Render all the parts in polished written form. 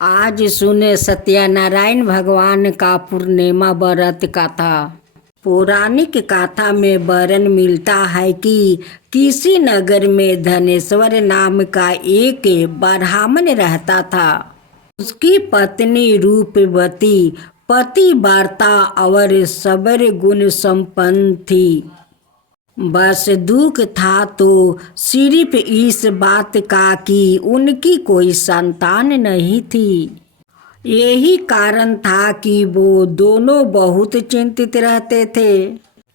आज सुने सत्यनारायण भगवान का पूर्णिमा व्रत कथा। पौराणिक कथा में वर्णन मिलता है कि किसी नगर में धनेश्वर नाम का एक ब्राह्मण रहता था। उसकी पत्नी रूपवती, पतिव्रता और सबर गुण संपन्न थी। बस दुख था तो सिर्फ इस बात का कि उनकी कोई संतान नहीं थी। यही कारण था कि वो दोनों बहुत चिंतित रहते थे।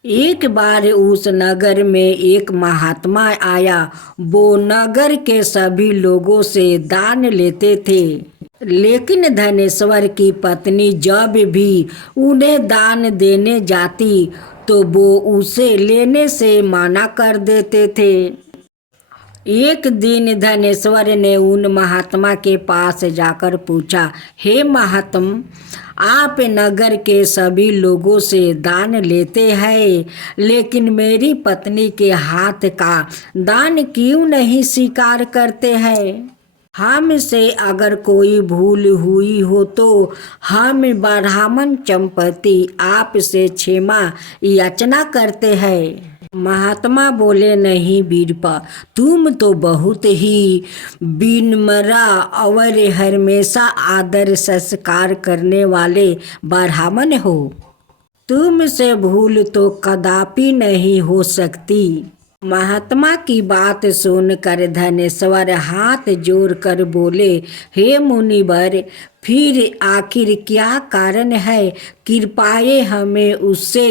एक बार उस नगर में एक महात्मा आया। वो नगर के सभी लोगों से दान लेते थे, लेकिन धनेश्वर की पत्नी जब भी उन्हें दान देने जाती तो वो उसे लेने से मना कर देते थे। एक दिन धनेश्वर ने उन महात्मा के पास जाकर पूछा, हे महात्म, आप नगर के सभी लोगों से दान लेते हैं, लेकिन मेरी पत्नी के हाथ का दान क्यों नहीं स्वीकार करते हैं? हमसे अगर कोई भूल हुई हो तो हम ब्राह्मण चंपति आपसे क्षमा याचना करते हैं। महात्मा बोले, नहीं वीरपा, तुम तो बहुत ही विनम्र और हमेशा आदर संस्कार करने वाले ब्राह्मण हो। तुमसे भूल तो कदापि नहीं हो सकती। महात्मा की बात सुनकर धनेश्वर हाथ जोड़कर बोले, हे मुनिवर, फिर आखिर क्या कारण है? कृपया हमें उससे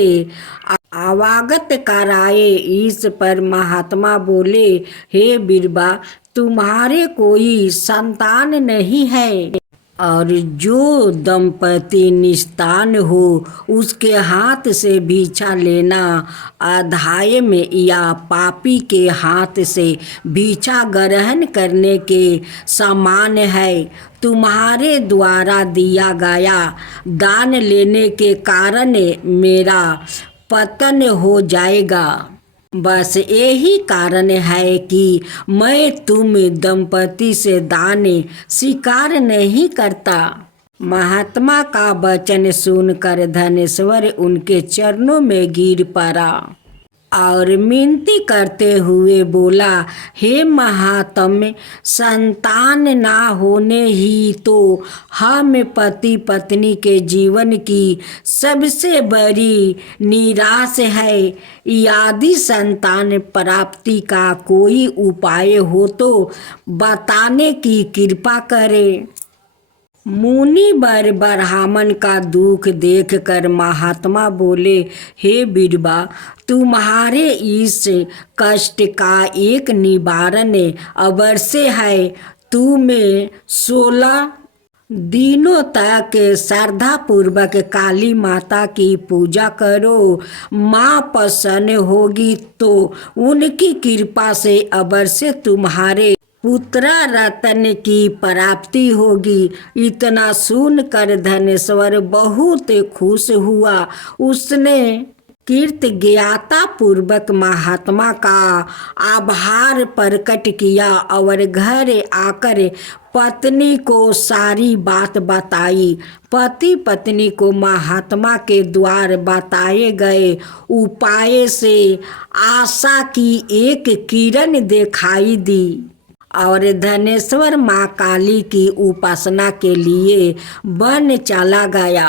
अवगत कराए। इस पर महात्मा बोले, हे बीरबा, तुम्हारे कोई संतान नहीं है और जो दंपति निस्तान हो उसके हाथ से भिक्षा लेना अधर्म या पापी के हाथ से भिक्षा ग्रहण करने के समान है। तुम्हारे द्वारा दिया गया दान लेने के कारण मेरा पतन हो जाएगा। बस यही कारण है कि मैं तुम दंपति से दान स्वीकार नहीं करता। महात्मा का वचन सुनकर धनेश्वर उनके चरणों में गिर पड़ा और विनती करते हुए बोला, हे महात्म, संतान ना होने ही तो हम पति पत्नी के जीवन की सबसे बड़ी निराश है। यदि संतान प्राप्ति का कोई उपाय हो तो बताने की कृपा करें। मुनिवर ब्राह्मण का दुख देखकर महात्मा बोले, हे बीरबा, तुम्हारे इस कष्ट का एक निवारण अवश्य है। तुम 16 दिनों तक श्रद्धा पूर्वक काली माता की पूजा करो। माँ प्रसन्न होगी तो उनकी कृपा से अवश्य तुम्हारे पुत्र रत्न की प्राप्ति होगी। इतना सुनकर धनेश्वर बहुत खुश हुआ। उसने कृतज्ञता पूर्वक महात्मा का आभार प्रकट किया और घर आकर पत्नी को सारी बात बताई। पति पत्नी को महात्मा के द्वारा बताए गए उपाय से आशा की एक किरण दिखाई दी और धनेश्वर माँ काली की उपासना के लिए वन चला गया।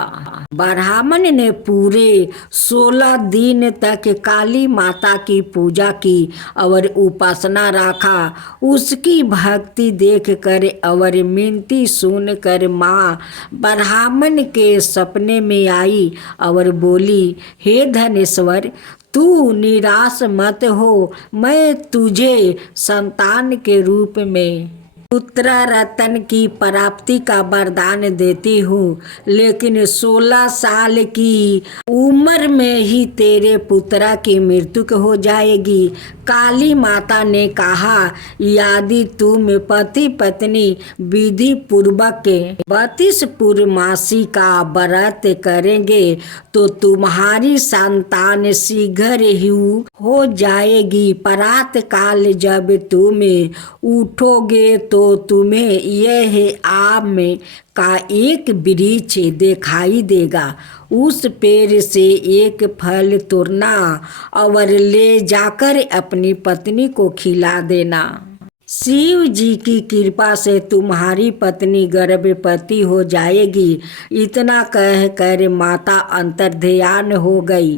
ब्राह्मण ने पूरे 16 दिन तक काली माता की पूजा की और उपासना रखा। उसकी भक्ति देखकर और मिनती सुनकर माँ ब्राह्मण के सपने में आई और बोली, हे धनेश्वर, तू निराश मत हो। मैं तुझे संतान के रूप में पुत्र रत्न की प्राप्ति का वरदान देती हूँ, लेकिन 16 साल की उम्र में ही तेरे पुत्र की मृत्यु हो जाएगी। काली माता ने कहा, यदि तुम पति पत्नी विधि पूर्वक 32 पूर्णमासी का व्रत करेंगे तो तुम्हारी संतान शीघ्र ही हो जाएगी। प्रातः काल जब तुम उठोगे तो तो तुम्हें यह आम में का एक वृक्ष दिखाई देगा। उस पेड़ से एक फल तोड़ना और ले जाकर अपनी पत्नी को खिला देना। शिव जी की कृपा से तुम्हारी पत्नी गर्भवती हो जाएगी। इतना कहकर माता अंतर्ध्यान हो गई।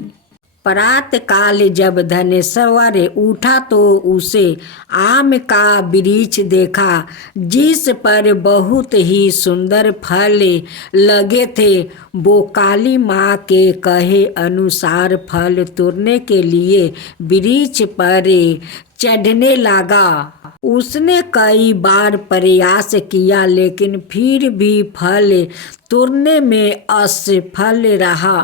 प्रात काल जब धनेश्वर उठा तो उसे आम का वृक्ष देखा, जिस पर बहुत ही सुंदर फल लगे थे। वो काली माँ के कहे अनुसार फल तोड़ने के लिए वृक्ष पर चढ़ने लगा। उसने कई बार प्रयास किया, लेकिन फिर भी फल तोड़ने में असफल रहा।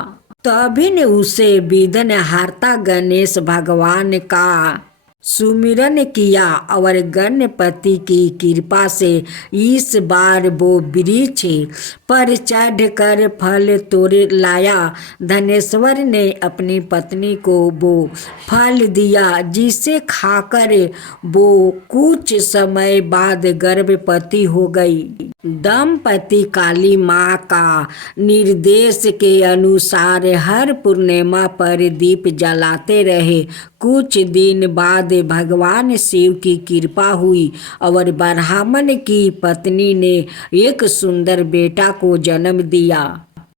तभी ने उसे विघ्नहर्ता गणेश भगवान का सुमिरन किया और गणपति की कृपा से इस बार वो वृक्ष पर चढ़कर फल तोड़ लाया। धनेश्वर ने अपनी पत्नी को वो फल दिया, जिसे खाकर वो कुछ समय बाद गर्भवती हो गई। दंपति काली माँ का निर्देश के अनुसार हर पूर्णिमा पर दीप जलाते रहे। कुछ दिन बाद भगवान शिव की कृपा हुई और ब्राह्मण की पत्नी ने एक सुंदर बेटा को जन्म दिया,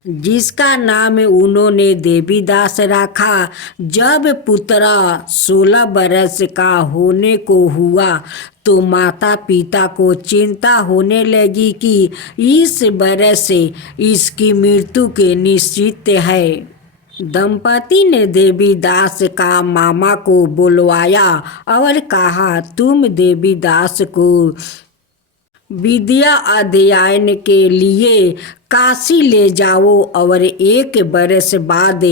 जिसका नाम उन्होंने देवीदास रखा। जब पुत्र 16 बरस का होने को हुआ तो माता पिता को चिंता होने लगी कि इस बरस इसकी मृत्यु के निश्चित है। दंपति ने देवीदास का मामा को बुलवाया और कहा, तुम देवीदास को विद्या अध्ययन के लिए काशी ले जाओ और 1 बरस बाद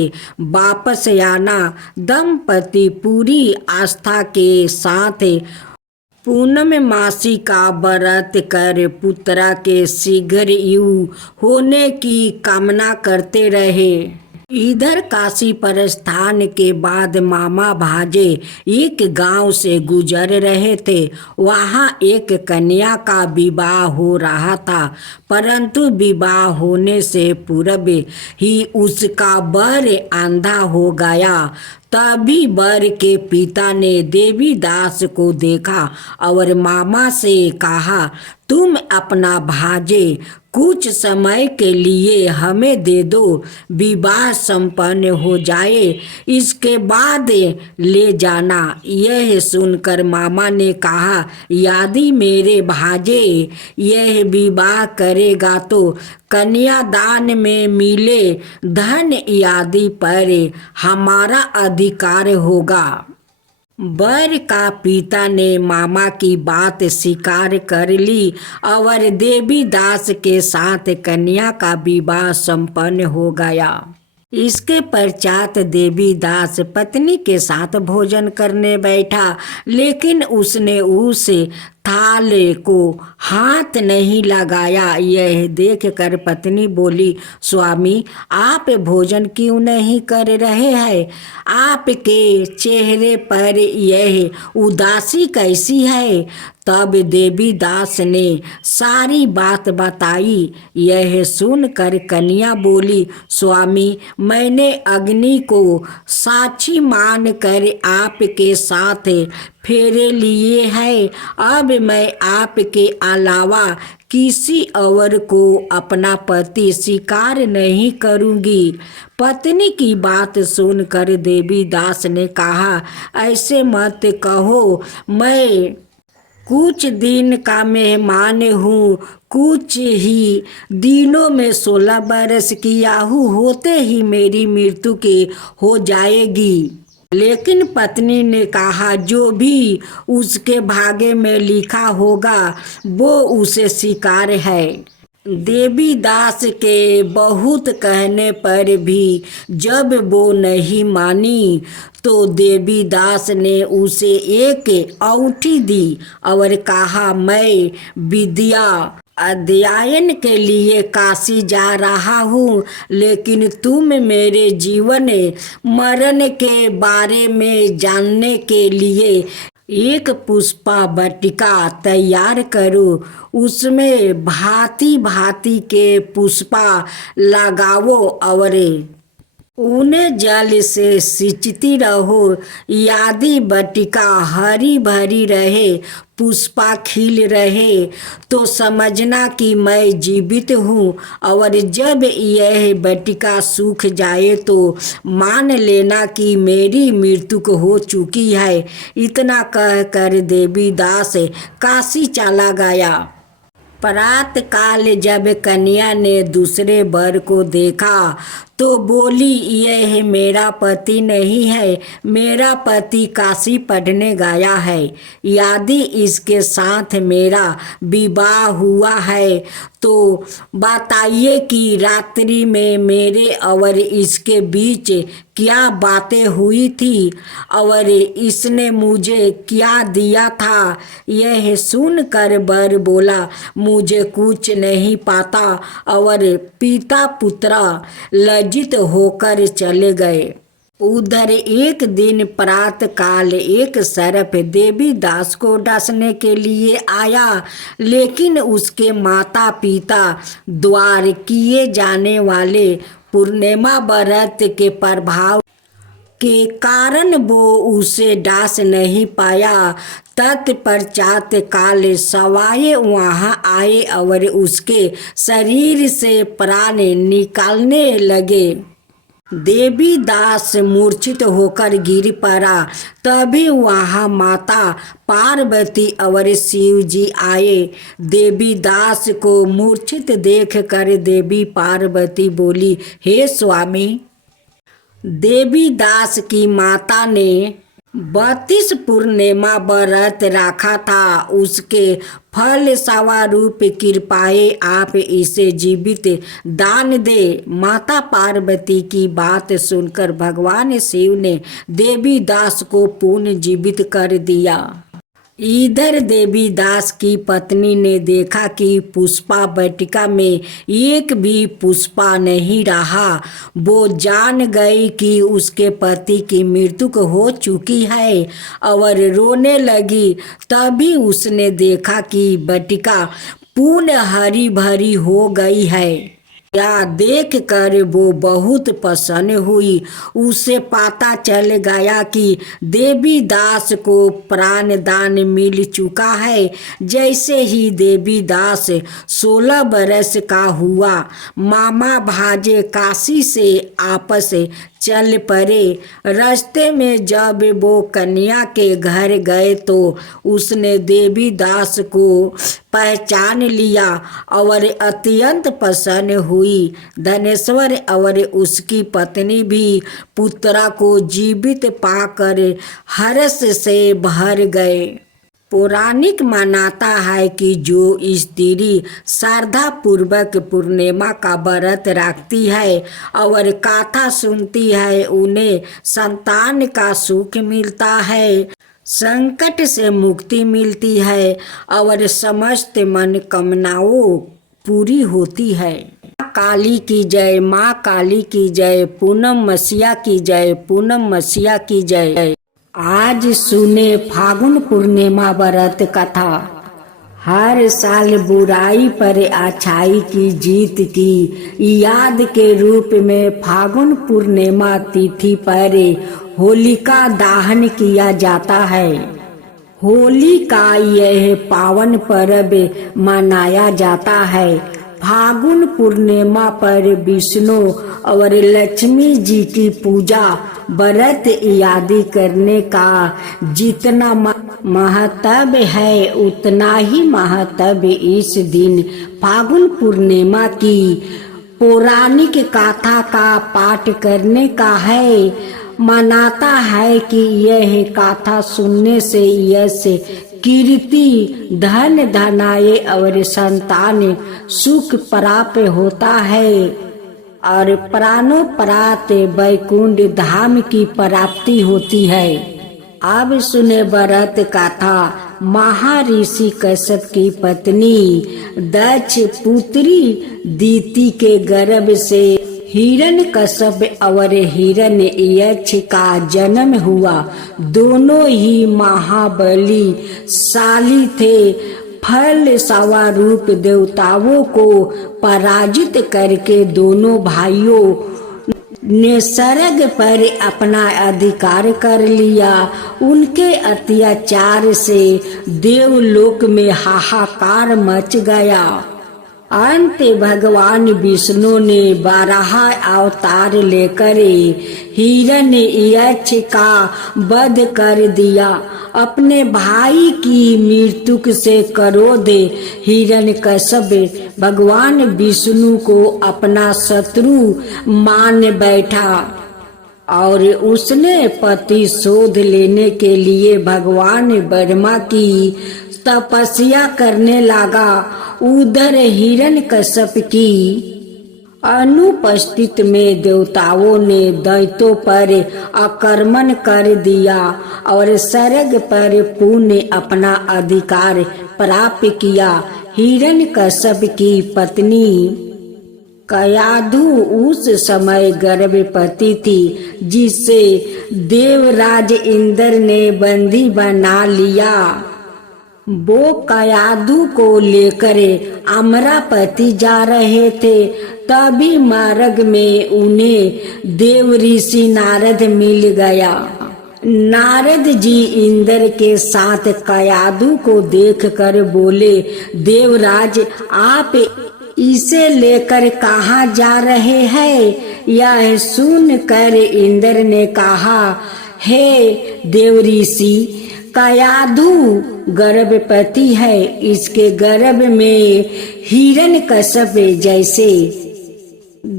वापस आना। दंपति पूरी आस्था के साथ पूर्णमासी का व्रत कर पुत्र के शीघ्र युग होने की कामना करते रहे। इधर काशी प्रस्थान के बाद मामा भाजे एक गांव से गुजर रहे थे। वहां एक कन्या का विवाह हो रहा था, परंतु विवाह होने से पूर्व ही उसका वर अंधा हो गया। तभी वर के पिता ने देवीदास को देखा और मामा से कहा, तुम अपना भाजे कुछ समय के लिए हमें दे दो, विवाह संपन्न हो जाए, इसके बाद ले जाना। यह सुनकर मामा ने कहा, यदि मेरे भाजे यह विवाह करेगा तो कन्यादान में मिले धन आदि पर हमारा अधिकार होगा। वर का पिता ने मामा की बात स्वीकार कर ली और देवीदास के साथ कन्या का विवाह संपन्न हो गया। इसके पश्चात देवीदास पत्नी के साथ भोजन करने बैठा, लेकिन उसने उस थाल को हाथ नहीं लगाया। यह देखकर पत्नी बोली, स्वामी आप भोजन क्यों नहीं कर रहे हैं? आपके चेहरे पर यह उदासी कैसी है? तब देवीदास ने सारी बात बताई। यह सुनकर कन्या बोली, स्वामी मैंने अग्नि को साक्षी मानकर आपके साथ फेरे लिए हैं। अब मैं आपके अलावा किसी और को अपना पति स्वीकार नहीं करूंगी। पत्नी की बात सुनकर देवीदास ने कहा, ऐसे मत कहो, मैं कुछ दिन का मेहमान हूँ। कुछ ही दिनों में 16 बरस की आयु होते ही मेरी मृत्यु की हो जाएगी। लेकिन पत्नी ने कहा, जो भी उसके भाग्य में लिखा होगा वो उसे स्वीकार है। देवीदास के बहुत कहने पर भी जब वो नहीं मानी तो देवीदास ने उसे एक अंगूठी दी और कहा, मैं विद्या अध्ययन के लिए काशी जा रहा हूँ, लेकिन तुम मेरे जीवन मरण के बारे में जानने के लिए एक पुष्पा बटिका तैयार करो, उसमें भांति भांति के पुष्पा लगाओ और उन्हें जल से सिंचती रहो। यदि बटिका हरी भरी रहे, पुष्पा खिल रहे, तो समझना कि मैं जीवित हूँ, और जब यह बटिका सूख जाए तो मान लेना कि मेरी मृत्यु हो चुकी है। इतना कहकर देवीदास काशी चला गया। प्रात काल जब कन्या ने दूसरे वर को देखा तो बोली, यह मेरा पति नहीं है, मेरा पति काशी पढ़ने गया है। यदि इसके साथ मेरा विवाह हुआ है तो बताइए कि रात्रि में मेरे और इसके बीच क्या बातें हुई थी और इसने मुझे क्या दिया था। यह सुनकर वर बोला, मुझे कुछ नहीं पता, और पिता पुत्र लज्जित होकर चले गए। उधर एक दिन प्रात काल एक सर्प देवीदास को डसने के लिए आया, लेकिन उसके माता पिता द्वार किए जाने वाले पूर्णिमा व्रत के प्रभाव के कारण वो उसे डांस नहीं पाया। तत्पश्चात काल सवाए वहाँ आए और उसके शरीर से प्राण निकालने लगे। देवीदास मूर्छित होकर गिर पड़ा। तभी वहाँ माता पार्वती और शिव जी आए। देवीदास को मूर्छित देखकर देवी पार्वती बोली, हे स्वामी। देवीदास की माता ने 32 पूर्णिमा व्रत रखा था, उसके फल स्वरूप कृपाए आप इसे जीवित दान दे। माता पार्वती की बात सुनकर भगवान शिव ने देवीदास को पुनः जीवित कर दिया। इधर देवीदास की पत्नी ने देखा कि पुष्पा बटिका में एक भी पुष्पा नहीं रहा। वो जान गई कि उसके पति की मृत्यु हो चुकी है और रोने लगी। तभी उसने देखा कि बटिका पूर्ण हरी भरी हो गई है। या देख कर वो बहुत प्रसन्न हुई। उसे पता चल गया कि देवीदास को प्राण दान मिल चुका है। जैसे ही देवीदास 16 बरस का हुआ, मामा भाजे काशी से आपस चल पड़े। रास्ते में जब वो कन्या के घर गए तो उसने देवीदास को पहचान लिया और अत्यंत प्रसन्न हुई। धनेश्वर और उसकी पत्नी भी पुत्रा को जीवित पाकर हर्ष से भर गए। पौराणिक मान्यता है कि जो स्त्री श्रद्धा पूर्वक पूर्णिमा का व्रत रखती है और कथा सुनती है, उन्हें संतान का सुख मिलता है, संकट से मुक्ति मिलती है और समस्त मनोकामनाओं पूरी होती है। माँ काली की जय, माँ काली की जय, पूनम मसीहा की जय, पूनम मसीहा की जय। आज सुने फागुन पूर्णिमा व्रत कथा। हर साल बुराई पर अच्छाई की जीत की याद के रूप में फागुन पूर्णिमा तिथि पर होलिका दहन किया जाता है। होली का यह पावन पर्व मनाया जाता है। फागुन पूर्णिमा पर विष्णु और लक्ष्मी जी की पूजा, व्रत आदि करने का जितना महत्व है, उतना ही महत्व इस दिन फागुन पूर्णिमा की पौराणिक कथा का पाठ करने का है। मानता है कि यह कथा सुनने से यश, कीर्ति, धन धनाये और संतान सुख प्राप्त होता है और प्राणों प्रात वैकुंठ धाम की प्राप्ति होती है। अब सुने व्रत कथा। महर्षि कश्यप की पत्नी दक्ष पुत्री दीति के गर्भ से हिरण्यकश्यप और हिरण्यक्ष का जन्म हुआ। दोनों ही महाबलीशाली थे। फल स्वरूप देवताओं को पराजित करके दोनों भाइयों ने स्वर्ग पर अपना अधिकार कर लिया। उनके अत्याचार से देवलोक में हाहाकार मच गया। अंत भगवान विष्णु ने बारह अवतार लेकर हिरण्यक्ष का वध कर दिया। अपने भाई की मृत्यु से क्रोध हिरण्यकश्यप भगवान विष्णु को अपना शत्रु मान बैठा और उसने प्रतिशोध लेने के लिए भगवान ब्रह्मा की तपस्या करने लगा। उधर हिरण्यकश्यप की अनुपस्थित में देवताओं ने दैत्यों पर आक्रमण कर दिया और स्वर्ग पर पुनः अपना अधिकार प्राप्त किया। हिरण्यकश्यप की पत्नी कयाधु उस समय गर्भवती थी, जिसे देवराज इंद्र ने बंदी बना लिया। वो कयाधु को लेकर अमरावती जा रहे थे। तभी मार्ग में उन्हें देव ऋषि नारद मिल गया। नारद जी इंद्र के साथ कयाधु को देखकर बोले, देवराज आप इसे लेकर कहाँ जा रहे हैं? यह सुनकर इंद्र ने कहा, हे देव ऋषि, कयाधु गर्भवती है। इसके गर्भ में हिरण्यकश्यप जैसे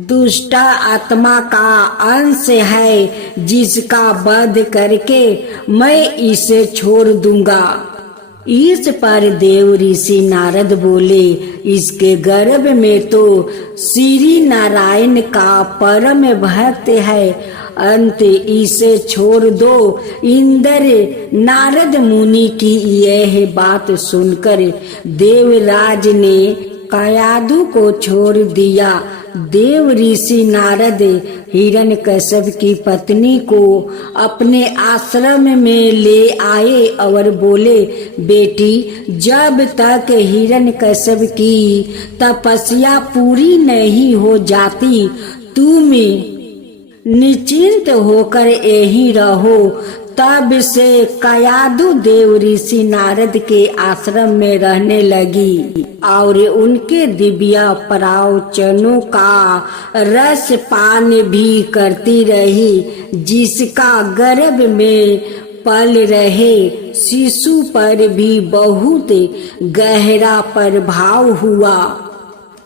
दुष्ट आत्मा का अंश है, जिसका वध करके मैं इसे छोड़ दूंगा। इस पर देव ऋषि नारद बोले, इसके गर्भ में तो श्री नारायण का परम भक्त है, अंत इसे छोड़ दो। इंद्र नारद मुनि की यह बात सुनकर देवराज ने कयाधु को छोड़ दिया। देव ऋषि नारद हिरण्यकश्यप की पत्नी को अपने आश्रम में ले आए और बोले, बेटी, जब तक हिरण्यकश्यप की तपस्या पूरी नहीं हो जाती तुम निश्चिंत होकर यहीं रहो। तब से कयाधु देव ऋषि नारद के आश्रम में रहने लगी और उनके दिव्य प्रवचनों का रस पान भी करती रही, जिसका गर्भ में पल रहे शिशु पर भी बहुत गहरा प्रभाव हुआ।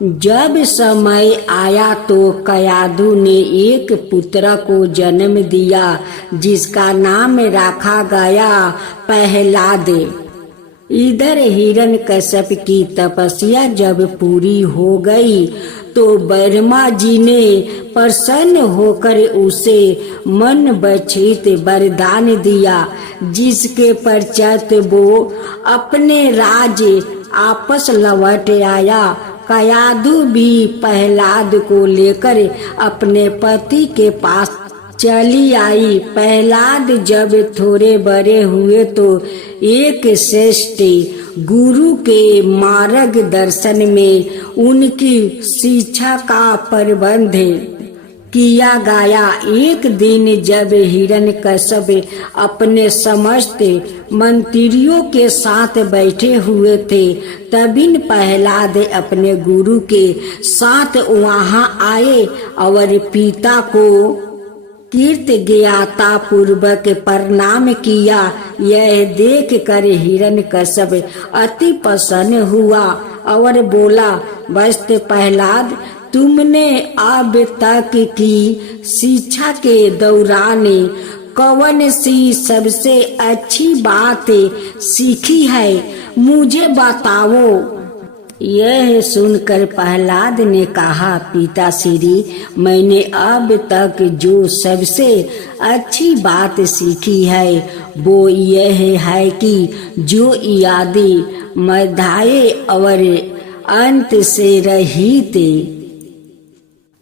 जब समय आया तो कयाधु ने एक पुत्र को जन्म दिया, जिसका नाम रखा गया प्रहलाद। इधर हिरण्यकश्यप की तपस्या जब पूरी हो गई तो ब्रह्मा जी ने प्रसन्न होकर उसे मन बछित वरदान दिया, जिसके पश्चात वो अपने राज्य आपस लौट आया। कयाधु भी प्रहलाद को लेकर अपने पति के पास चली आई। प्रहलाद जब थोड़े बड़े हुए तो एक श्रेष्ठ गुरु के मार्गदर्शन में उनकी शिक्षा का प्रबंध किया गया। एक दिन जब हिरण्यकश्यप अपने समस्त मंत्रियों के साथ बैठे हुए थे, तभी प्रहलाद अपने गुरु के साथ वहां आए और पिता को कृतज्ञता पूर्वक प्रणाम किया। यह देख कर हिरण्यकश्यप अति प्रसन्न हुआ और बोला, वस्त प्रहलाद, तुमने अब तक की शिक्षा के दौरान कौन सी सबसे अच्छी बात सीखी है, मुझे बताओ। यह सुनकर प्रहलाद ने कहा, पिताश्री, मैंने अब तक जो सबसे अच्छी बात सीखी है वो यह है कि जो यादें मध्य और अंत से रहित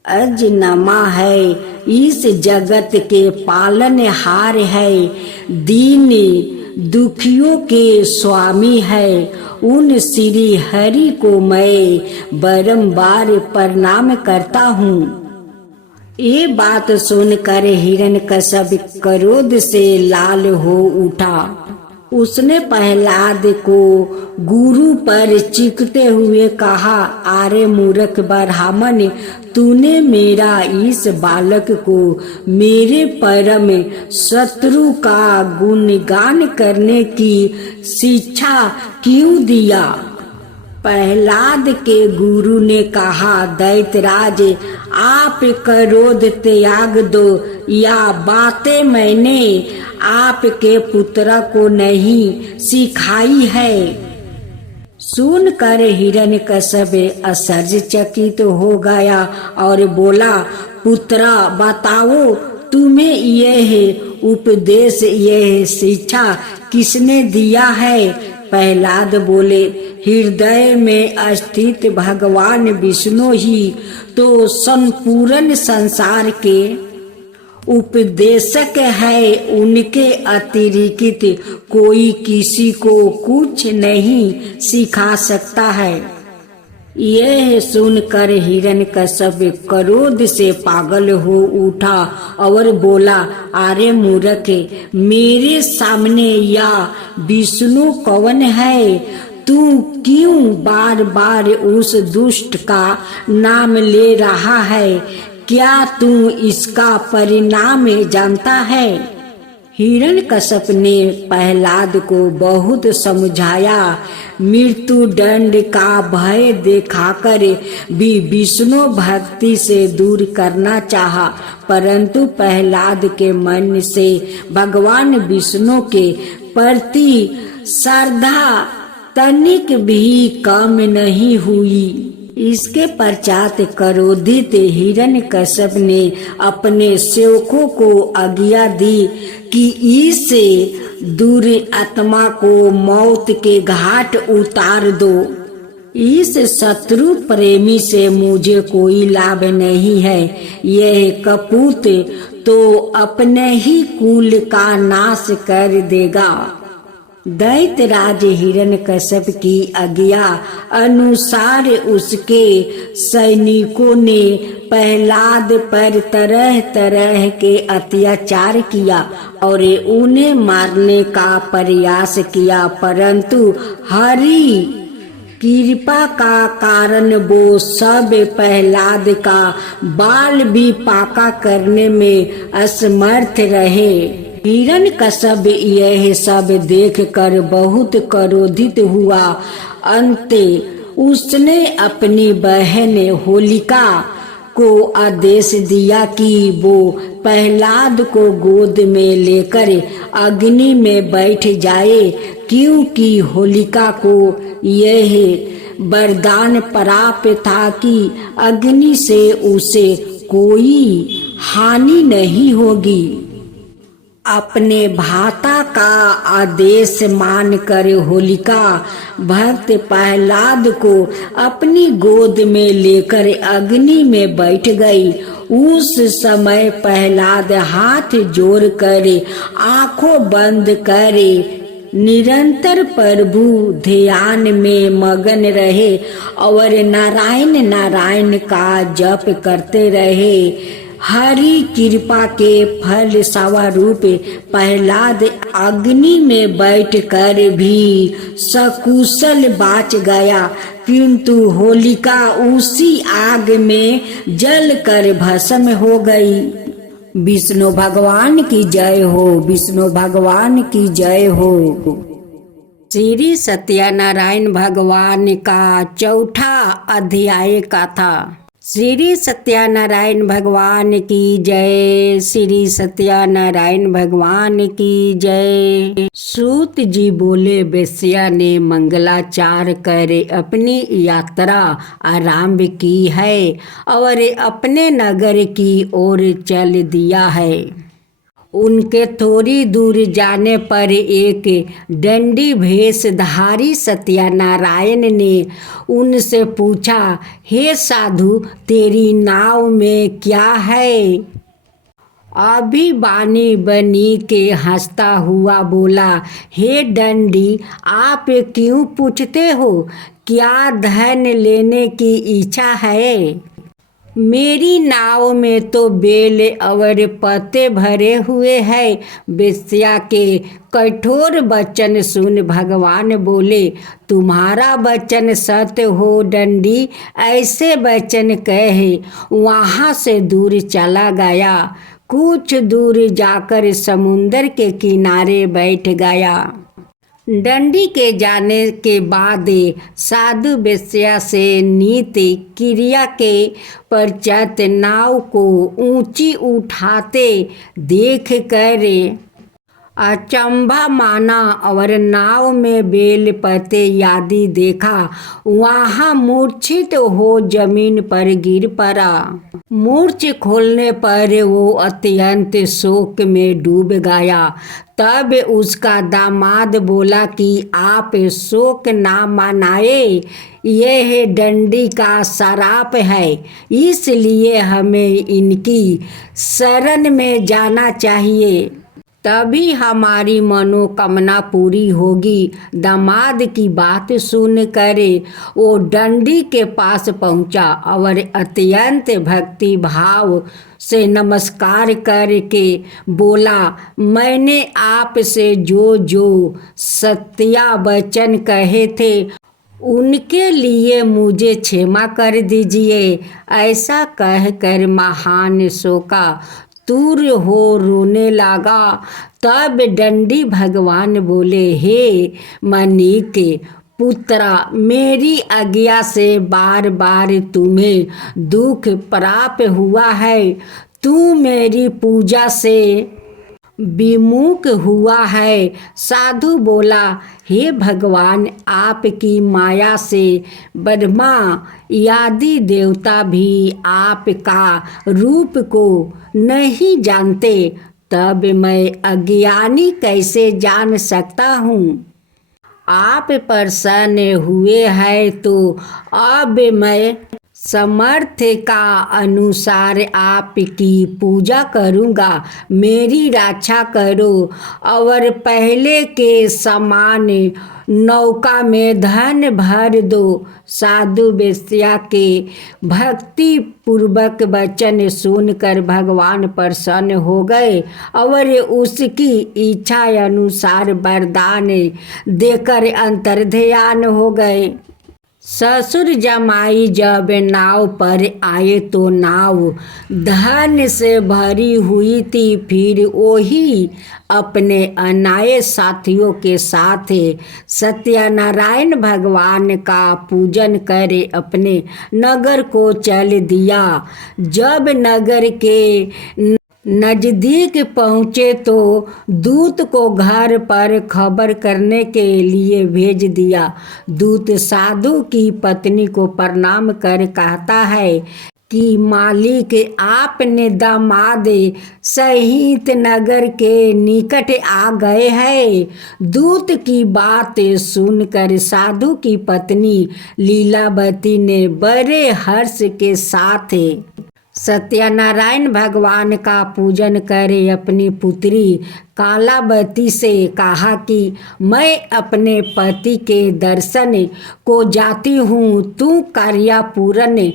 अजनमा है, इस जगत के पालनहार है, दीन दुखियों के स्वामी है, उन श्री हरि को मैं बारंबार प्रणाम करता हूँ। ये बात सुनकर हिरण्यकश्यप क्रोध से लाल हो उठा। उसने प्रहलाद को गुरु पर चीखते हुए कहा, अरे मूर्ख ब्राह्मण, तूने मेरा इस बालक को मेरे परम शत्रु का गुणगान करने की शिक्षा क्यों दिया? प्रहलाद के गुरु ने कहा, दैत्यराज, आप क्रोध त्याग दो, या बातें मैंने आपके पुत्र को नहीं सिखाई है। सुनकर हिरण्यकश्यप आश्चर्यचकित हो गया और बोला, पुत्र बताओ, तुम्हें यह उपदेश, यह शिक्षा किसने दिया है? प्रहलाद बोले, हृदय में स्थित भगवान विष्णु ही तो संपूर्ण संसार के उपदेशक है, उनके अतिरिक्त कोई किसी को कुछ नहीं सिखा सकता है। यह सुनकर हिरण्यकश्यप क्रोध से पागल हो उठा और बोला, अरे मूर्ख, मेरे सामने या विष्णु कौन है? तू क्यों बार बार उस दुष्ट का नाम ले रहा है? क्या तू इसका परिणाम जानता है? हिरण्यकश्यप ने प्रहलाद को बहुत समझाया, मृत्यु दंड का भय दिखाकर भी विष्णु भक्ति से दूर करना चाहा, परंतु प्रहलाद के मन से भगवान विष्णु के प्रति श्रद्धा तनिक भी कम नहीं हुई। इसके पश्चात क्रोधित हिरण्यकश्यप ने अपने सेवकों को आज्ञा दी कि इस दुरात्मा को मौत के घाट उतार दो। इस शत्रु प्रेमी से मुझे कोई लाभ नहीं है। यह कपूत तो अपने ही कुल का नाश कर देगा। दैत्यराज हिरण्यकश्यप की आज्ञा अनुसार उसके सैनिकों ने प्रहलाद पर तरह तरह के अत्याचार किया और उन्हें मारने का प्रयास किया, परंतु हरि कृपा का कारण वो सब प्रहलाद का बाल भी पाका करने में असमर्थ रहे। हिरण्यकश्यप यह सब देखकर बहुत क्रोधित हुआ। अंत उसने अपनी बहन होलिका को आदेश दिया कि वो प्रहलाद को गोद में लेकर अग्नि में बैठ जाए, क्योंकि होलिका को यह वरदान प्राप्त था कि अग्नि से उसे कोई हानि नहीं होगी। अपने भ्राता का आदेश मानकर होलिका भक्त प्रहलाद को अपनी गोद में लेकर अग्नि में बैठ गई। उस समय प्रहलाद हाथ जोड़कर आंखों बंद करे निरंतर प्रभु ध्यान में मगन रहे और नारायण नारायण का जप करते रहे। हरि कृपा के फल स्वरूप प्रहलाद अग्नि में बैठकर भी सकुशल बाच गया, किंतु होलिका उसी आग में जलकर भस्म हो गई। विष्णु भगवान की जय हो, विष्णु भगवान की जय हो। श्री सत्यनारायण भगवान का चौथा अध्याय का था। श्री सत्यनारायण भगवान की जय, श्री सत्यनारायण भगवान की जय। सूत जी बोले, वेश्या ने मंगलाचार कर अपनी यात्रा आरंभ की है और अपने नगर की ओर चल दिया है। उनके थोड़ी दूर जाने पर एक दंडी भेषधारी सत्यनारायण ने उनसे पूछा, हे साधु, तेरी नाव में क्या है? अभी बानी बनी के हंसता हुआ बोला, हे दंडी, आप क्यों पूछते हो? क्या धन लेने की इच्छा है? मेरी नाव में तो बेल और पत्ते भरे हुए हैं। वेश्या के कठोर वचन सुन भगवान बोले, तुम्हारा वचन सत्य हो दंडी। ऐसे वचन कहे वहाँ से दूर चला गया। कुछ दूर जाकर समुंदर के किनारे बैठ गया। दंडी के जाने के बाद साधु वेश्या से नीति क्रिया के पश्चात नाव को ऊंची उठाते देख कर अचंभा माना और नाव में बेल पत्ते आदि देखा। वहाँ मूर्छित हो जमीन पर गिर पड़ा। मूर्छ खोलने पर वो अत्यंत शोक में डूब गया। तब उसका दामाद बोला कि आप शोक ना मनाए, यह दंडी का श्राप है, इसलिए हमें इनकी शरण में जाना चाहिए, तभी हमारी मनोकामना पूरी होगी। दामाद की बात सुनकर वो दंडी के पास पहुंचा और अत्यंत भक्ति भाव से नमस्कार करके बोला, मैंने आपसे जो जो सत्या वचन कहे थे उनके लिए मुझे क्षमा कर दीजिए। ऐसा कहकर महान शोका तूर हो रोने लगा। तब दंडी भगवान बोले, हे मणिक पुत्रा, मेरी आज्ञा से बार बार तुम्हें दुख प्राप्त हुआ है। तू मेरी पूजा से विमुख हुआ है। साधु बोला, हे भगवान, आपकी माया से ब्रह्मा आदि देवता भी आपका रूप को नहीं जानते, तब मैं अज्ञानी कैसे जान सकता हूँ? आप प्रसन्न हुए हैं तो अब मैं सामर्थ्य का अनुसार आपकी पूजा करूँगा। मेरी रक्षा करो और पहले के समान नौका में धन भर दो। साधु वेश्या के भक्ति पूर्वक वचन सुनकर भगवान प्रसन्न हो गए और उसकी इच्छा अनुसार वरदान देकर अंतर्ध्यान हो गए। ससुर जमाई जब नाव पर आए तो नाव धन से भरी हुई थी। फिर वही अपने अनाए साथियों के साथ सत्यनारायण भगवान का पूजन कर अपने नगर को चल दिया। जब नगर के नजदीक पहुँचे तो दूत को घर पर खबर करने के लिए भेज दिया। दूत साधु की पत्नी को प्रणाम कर कहता है कि मालिक, आपने दामाद सहित नगर के निकट आ गए हैं। दूत की बात सुनकर साधु की पत्नी लीलावती ने बड़े हर्ष के साथ सत्यनारायण भगवान का पूजन करे अपनी पुत्री कालावती से कहा कि मैं अपने पति के दर्शन को जाती हूँ, तू कार्य पूर्ण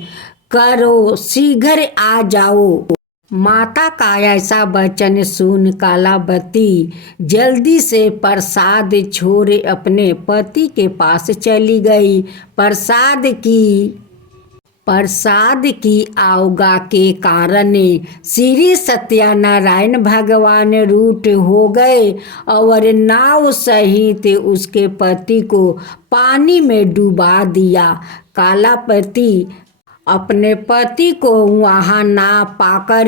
करो, शीघ्र आ जाओ। माता का ऐसा वचन सुन कालावती जल्दी से प्रसाद छोड़ अपने पति के पास चली गई। प्रसाद की आवगा के कारण श्री सत्यनारायण भगवान रूठ हो गए और नाव सहित उसके पति को पानी में डुबा दिया। कालावती अपने पति को वहाँ ना पाकर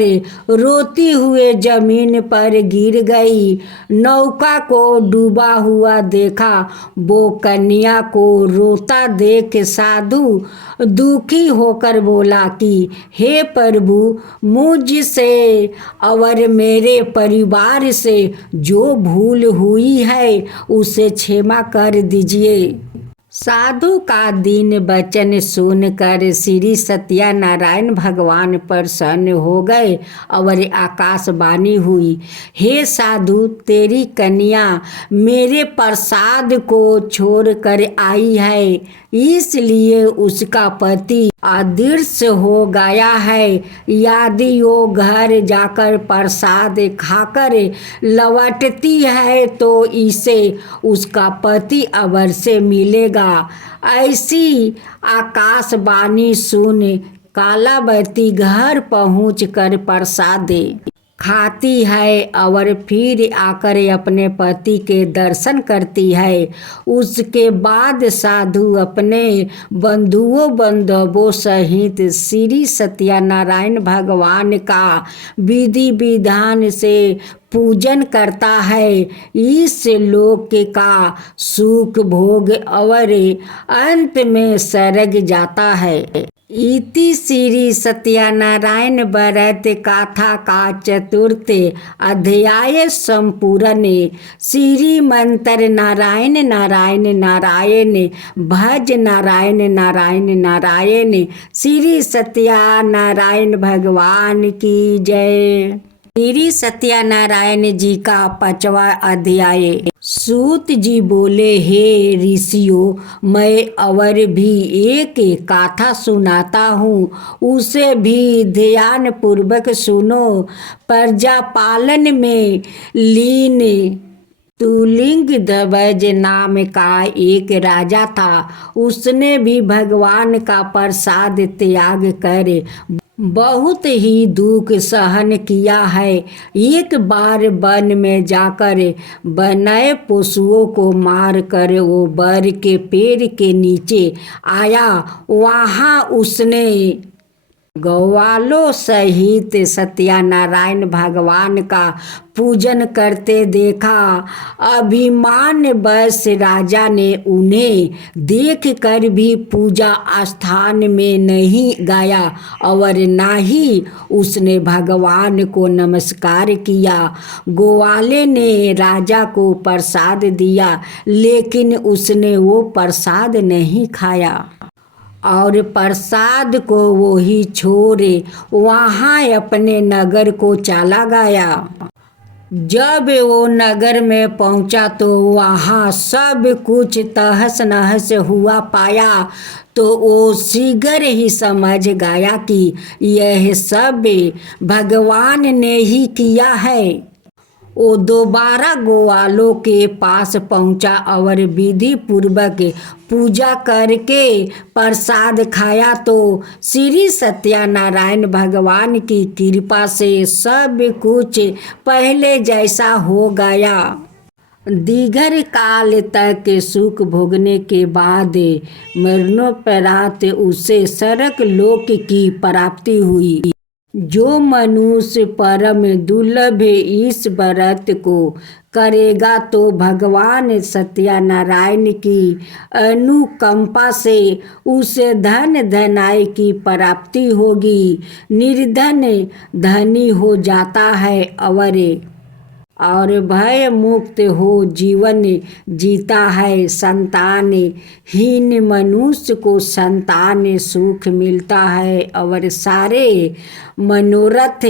रोती हुए जमीन पर गिर गई। नौका को डूबा हुआ देखा। वो कन्या को रोता देख साधु दुखी होकर बोला कि हे प्रभु, मुझसे और मेरे परिवार से जो भूल हुई है उसे क्षमा कर दीजिए। साधु का दीन वचन सुनकर श्री सत्यनारायण भगवान प्रसन्न हो गए और आकाशवाणी हुई, हे साधु, तेरी कन्या मेरे प्रसाद को छोड़कर आई है, इसलिए उसका पति अदृश्य हो गया है। यदि वो घर जाकर प्रसाद खाकर लौटती है तो इसे उसका पति अवश्य मिलेगा। ऐसी आकाशवाणी सुन कालावती घर पहुंचकर प्रसाद खाती है और फिर आकर अपने पति के दर्शन करती है। उसके बाद साधु अपने बंधुओं बांधवों सहित श्री सत्यनारायण भगवान का विधि विधान से पूजन करता है। इस लोक का सुख भोग और अंत में स्वर्ग जाता है। इति श्री सत्यनारायण व्रत गाथा का चतुर्थ अध्याय संपूर्ण। श्री मंत्र नारायण नारायण नारायण भज नारायण नारायण नारायण। श्री सत्यनारायण भगवान की जय। श्री सत्यनारायण जी का 5वां अध्याय। सूत जी बोले, हे ऋषियों, मैं और भी एक गाथा सुनाता हूँ, उसे भी ध्यान पूर्वक सुनो। प्रजा पालन में लीन तुलिंग ध्वज नाम का एक राजा था। उसने भी भगवान का प्रसाद त्याग कर बहुत ही दुख सहन किया है। एक बार वन में जाकर वन्य पशुओं को मार कर वो बर के पेड़ के नीचे आया। वहाँ उसने गौवालों सहित सत्यनारायण भगवान का पूजन करते देखा। अभिमान वश राजा ने उन्हें देख कर भी पूजा स्थान में नहीं गया और ना ही उसने भगवान को नमस्कार किया। ग्वाले ने राजा को प्रसाद दिया, लेकिन उसने वो प्रसाद नहीं खाया और प्रसाद को वो ही छोड़े वहाँ अपने नगर को चला गया। जब वो नगर में पहुँचा तो वहाँ सब कुछ तहस नहस हुआ पाया। तो वो शीघ्र ही समझ गया कि यह सब भगवान ने ही किया है। वो दोबारा ग्वालों के पास पहुंचा और विधि पूर्वक पूजा करके प्रसाद खाया तो श्री सत्यनारायण भगवान की कृपा से सब कुछ पहले जैसा हो गया। दीर्घ काल तक सुख भोगने के बाद मरणोपरांत उसे स्वर्ग लोक की प्राप्ति हुई। जो मनुष्य परम दुर्लभ इस व्रत को करेगा तो भगवान सत्यनारायण की अनुकंपा से उसे धन धनाई की प्राप्ति होगी। निर्धन धनी हो जाता है और भय मुक्त हो जीवन जीता है। संतान हीन मनुष्य को संतान सुख मिलता है और सारे मनोरथ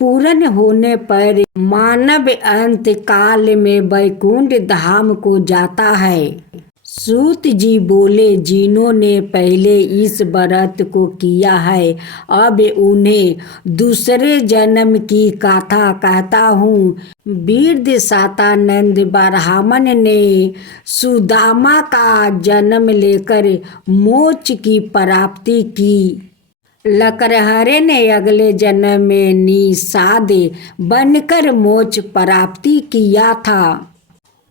पूर्ण होने पर मानव अंत काल में वैकुंठ धाम को जाता है। सूत जी बोले, जिन्होंने पहले इस व्रत को किया है अब उन्हें दूसरे जन्म की गाथा कहता हूँ। वीर सातानंद ब्राह्मण ने सुदामा का जन्म लेकर मोक्ष की प्राप्ति की। लकड़हारे ने अगले जन्म में निषाद बनकर मोक्ष प्राप्ति किया था।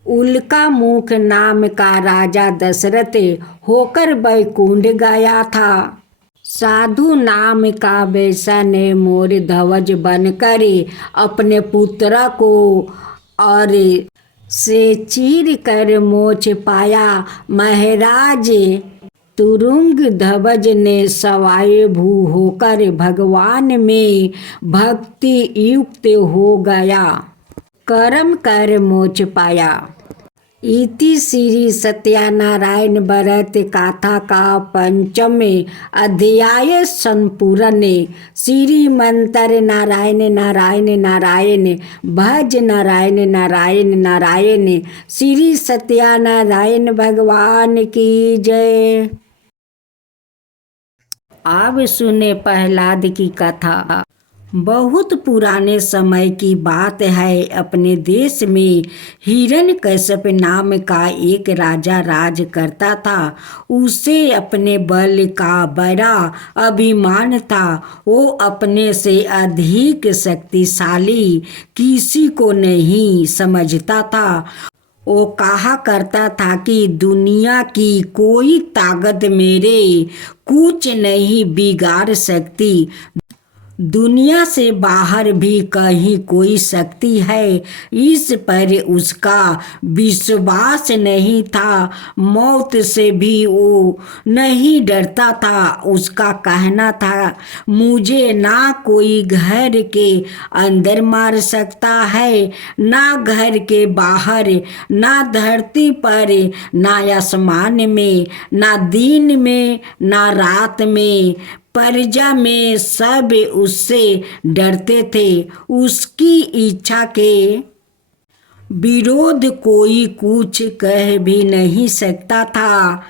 उल्का मुख नाम का राजा दशरथ होकर वैकुंठ गया था। साधु नाम का वैसा ने मोर ध्वज बनकर अपने पुत्र को और से चीर कर मोच पाया। महाराज तुरुंग ध्वज ने सवाए भू होकर भगवान में भक्ति युक्त हो गया, कर्म कर मोच पाया। इति श्री सत्यनारायण व्रत गाथा का पंचम अध्याय संपूर्ण। श्रीमंतर नारायण नारायण नारायण, भज नारायण नारायण नारायण। श्री सत्यनारायण भगवान की जय। अब सुने प्रहलाद की कथा। बहुत पुराने समय की बात है। अपने देश में हिरण्यकश्यप नाम का एक राजा राज करता था। उसे अपने बल का बड़ा अभिमान था। वो अपने से अधिक शक्तिशाली किसी को नहीं समझता था। वो कहा करता था कि दुनिया की कोई ताकत मेरे कुछ नहीं बिगाड़ सकती। दुनिया से बाहर भी कहीं कोई शक्ति है, इस पर उसका विश्वास नहीं था। मौत से भी वो नहीं डरता था। उसका कहना था, मुझे ना कोई घर के अंदर मार सकता है, ना घर के बाहर, ना धरती पर, ना आसमान में, ना दिन में, ना रात में। प्रजा में सब उससे डरते थे। उसकी इच्छा के विरोध कोई कुछ कह भी नहीं सकता था।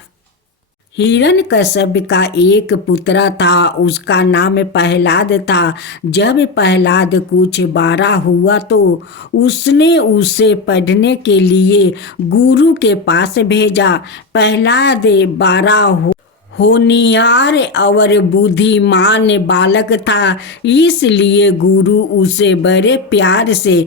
हिरण्यकश्यप का एक पुत्र था। उसका नाम प्रहलाद था। जब प्रहलाद कुछ बड़ा हुआ तो उसने उसे पढ़ने के लिए गुरु के पास भेजा। प्रहलाद बड़ा होनिहार और बुद्धिमान बालक था, इसलिए गुरु उसे बड़े प्यार से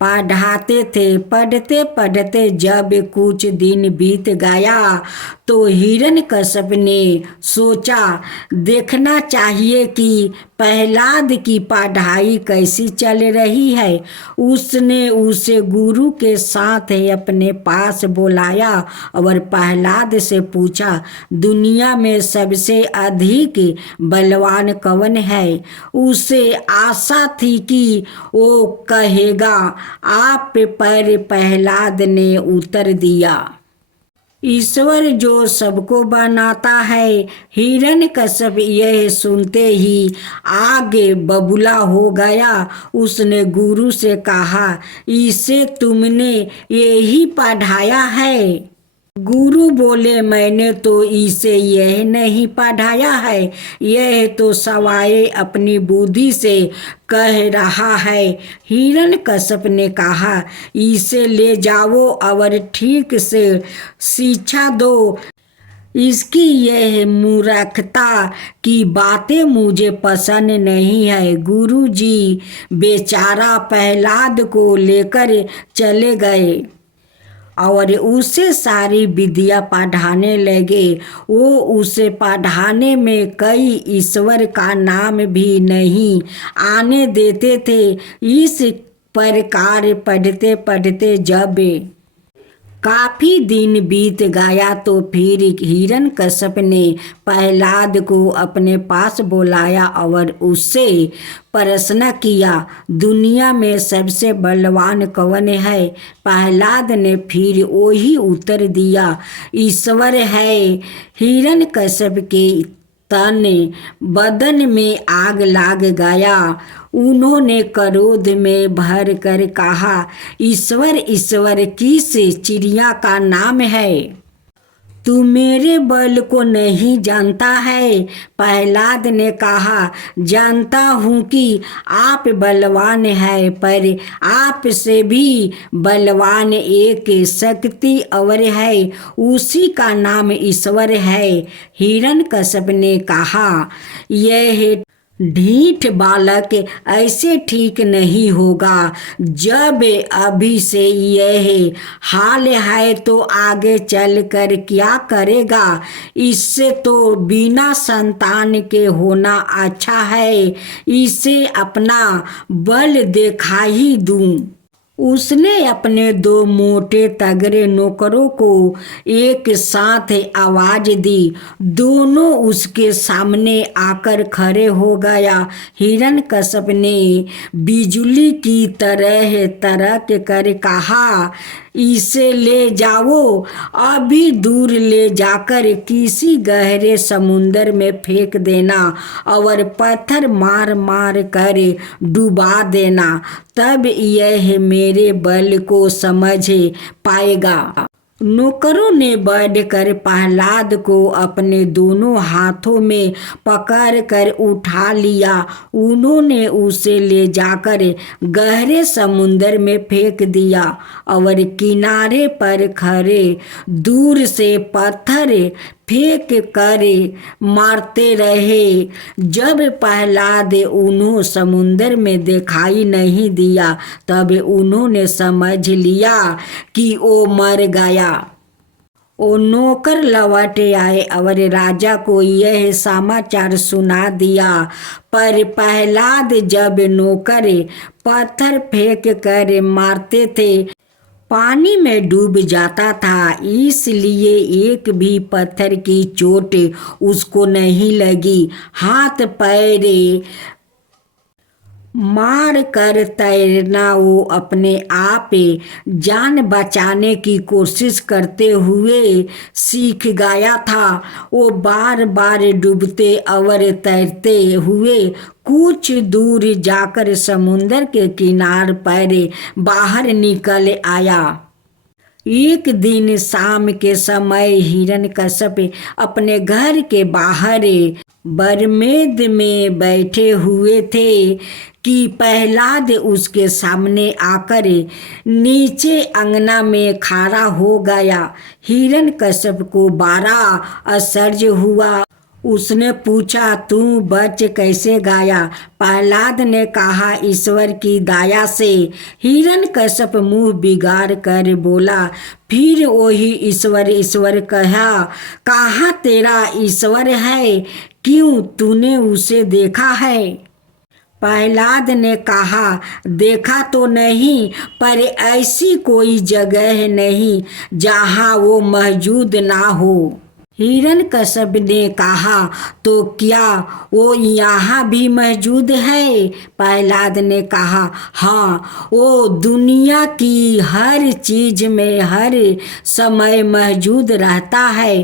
पढ़ाते थे। पढ़ते पढ़ते जब कुछ दिन बीत गया तो हिरण्यकश्यप ने सोचा, देखना चाहिए कि प्रहलाद की पढ़ाई कैसी चल रही है। उसने उसे गुरु के साथ अपने पास बुलाया और प्रहलाद से पूछा, दुनिया में सबसे अधिक बलवान कौन है? उसे आशा थी कि वो कहेगा आप पर। प्रहलाद ने उत्तर दिया, ईश्वर जो सबको बनाता है। हिरण्यकश्यप यह सुनते ही आगे बबूला हो गया। उसने गुरु से कहा, इसे तुमने यही पढ़ाया है? गुरु बोले, मैंने तो इसे यह नहीं पढ़ाया है, यह तो सवाए अपनी बुद्धि से कह रहा है। हिरण्यकश्यप ने कहा, इसे ले जाओ और ठीक से शिक्षा दो। इसकी यह मूर्खता की बातें मुझे पसंद नहीं है। गुरुजी बेचारा प्रहलाद को लेकर चले गए और उसे सारी विद्या पढ़ाने लगे। वो उसे पढ़ाने में कई ईश्वर का नाम भी नहीं आने देते थे। इस प्रकार पढ़ते पढ़ते जब काफी दिन बीत गया तो फिर हिरण्यकश्यप ने प्रहलाद को अपने पास बुलाया और उससे प्रश्न किया, दुनिया में सबसे बलवान कौन है? प्रहलाद ने फिर वही उत्तर दिया, ईश्वर है। हिरण्यकश्यप के तन बदन में आग लग गया। उन्होंने क्रोध में भर कर कहा, ईश्वर ईश्वर किस चिड़िया का नाम है? तू मेरे बल को नहीं जानता है। प्रहलाद ने कहा, जानता हूँ कि आप बलवान हैं, पर आप से भी बलवान एक शक्ति और है, उसी का नाम ईश्वर है। हिरण्यकश्यप ने कहा, यह ढीठ बालक, ऐसे ठीक नहीं होगा। जब अभी से यह हाल है तो आगे चल कर क्या करेगा। इससे तो बिना संतान के होना अच्छा है। इसे अपना बल दिखा ही दूं। उसने अपने 2 मोटे तगड़े नौकरों को एक साथ आवाज दी। दोनों उसके सामने आकर खड़े हो गया। हिरण्यकश्यप ने बिजली की तरह तड़क कर कहा, इसे ले जाओ, अभी दूर ले जाकर किसी गहरे समुंदर में फेंक देना और पत्थर मार मार कर डुबा देना, तब यह मेरे बल को समझ पाएगा। नौकरों ने बढ़कर प्रहलाद को अपने दोनों हाथों में पकड़कर उठा लिया। उन्होंने उसे ले जाकर गहरे समुंदर में फेंक दिया और किनारे पर खड़े दूर से पत्थर फेंक कर मारते रहे। जब प्रहलाद उन्हों समुंदर में दिखाई नहीं दिया तब उन्होंने समझ लिया कि वो मर गया। वो नौकर लौट आए और राजा को यह समाचार सुना दिया। पर प्रहलाद जब नौकर पत्थर फेंक कर मारते थे पानी में डूब जाता था, इसलिए एक भी पत्थर की चोट उसको नहीं लगी। हाथ पैर मार कर तैरना वो अपने आप जान बचाने की कोशिश करते हुए सीख गया था। वो बार बार डूबते और तैरते हुए कुछ दूर जाकर समुंदर के किनारे पर बाहर निकल आया। एक दिन शाम के समय हिरण्यकश्यप अपने घर के बाहर बरमेद में बैठे हुए थे कि प्रहलाद उसके सामने आकर नीचे अंगना में खड़ा हो गया। हिरण्यकश्यप को बड़ा आश्चर्य हुआ। उसने पूछा, तू बच कैसे गया? प्रहलाद ने कहा, ईश्वर की दया से। हिरण्यकश्यप मुंह बिगाड़ कर बोला, फिर वही ईश्वर ईश्वर कहा, कहाँ तेरा ईश्वर है? क्यों, तूने उसे देखा है? प्रहलाद ने कहा, देखा तो नहीं, पर ऐसी कोई जगह नहीं जहाँ वो मौजूद ना हो। हिरण्यकश्यप ने कहा, तो क्या वो यहाँ भी मौजूद है? प्रहलाद ने कहा, हाँ, वो दुनिया की हर चीज में हर समय मौजूद रहता है।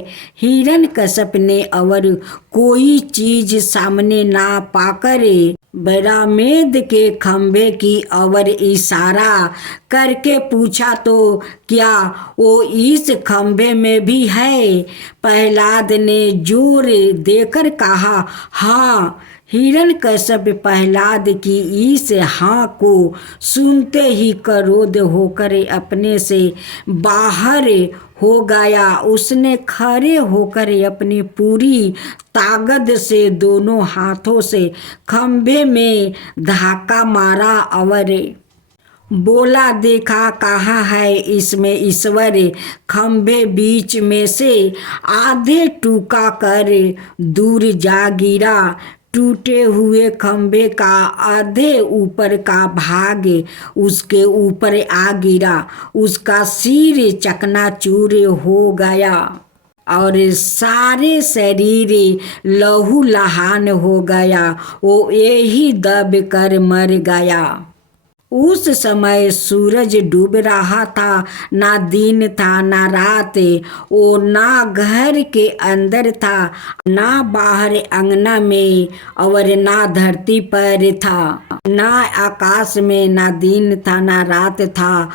हिरण्यकश्यप ने और कोई चीज सामने ना पाकर बरमेद के खंभे की ओर इशारा करके पूछा, तो क्या वो इस खंभे में भी है? प्रहलाद ने जोर देकर कहा, हाँ। हिरण्यकश्यप प्रहलाद की इस हाँ को सुनते ही क्रोध होकर अपने से बाहर हो गया। उसने खड़े होकर अपनी पूरी ताकत से दोनों हाथों से खंभे में धक्का मारा और बोला, देखा कहाँ है इसमें ईश्वर? खंभे बीच में से आधे टूका कर दूर जा गिरा। टूटे हुए खंभे का आधे ऊपर का भाग उसके ऊपर आ गिरा। उसका सिर चकनाचूर हो गया और सारे शरीर लहूलुहान हो गया। वो यही दब कर मर गया। उस समय सूरज डूब रहा था। ना दिन था ना रात। वो ना घर के अंदर था, ना बाहर अंगना में, और ना धरती पर था। ना आकाश में ना दिन था ना रात था।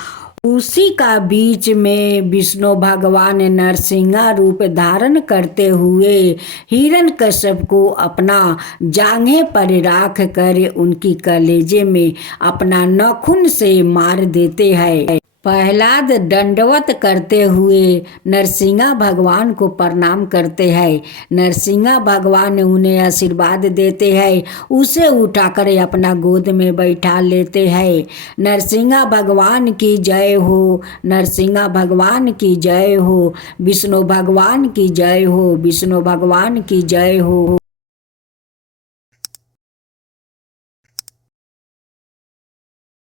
उसी का बीच में विष्णु भगवान नरसिंह रूप धारण करते हुए हिरण्यकश्यप को अपना जांघे पर राख कर उनकी कलेजे में अपना नाखून से मार देते हैं। प्रहलाद दंडवत करते हुए नरसिंह भगवान को प्रणाम करते हैं। नरसिंह भगवान उन्हें आशीर्वाद देते हैं, उसे उठाकर अपना गोद में बैठा लेते हैं। नरसिंह भगवान की जय हो, नरसिंह भगवान की जय हो, विष्णु भगवान की जय हो, विष्णु भगवान की जय हो।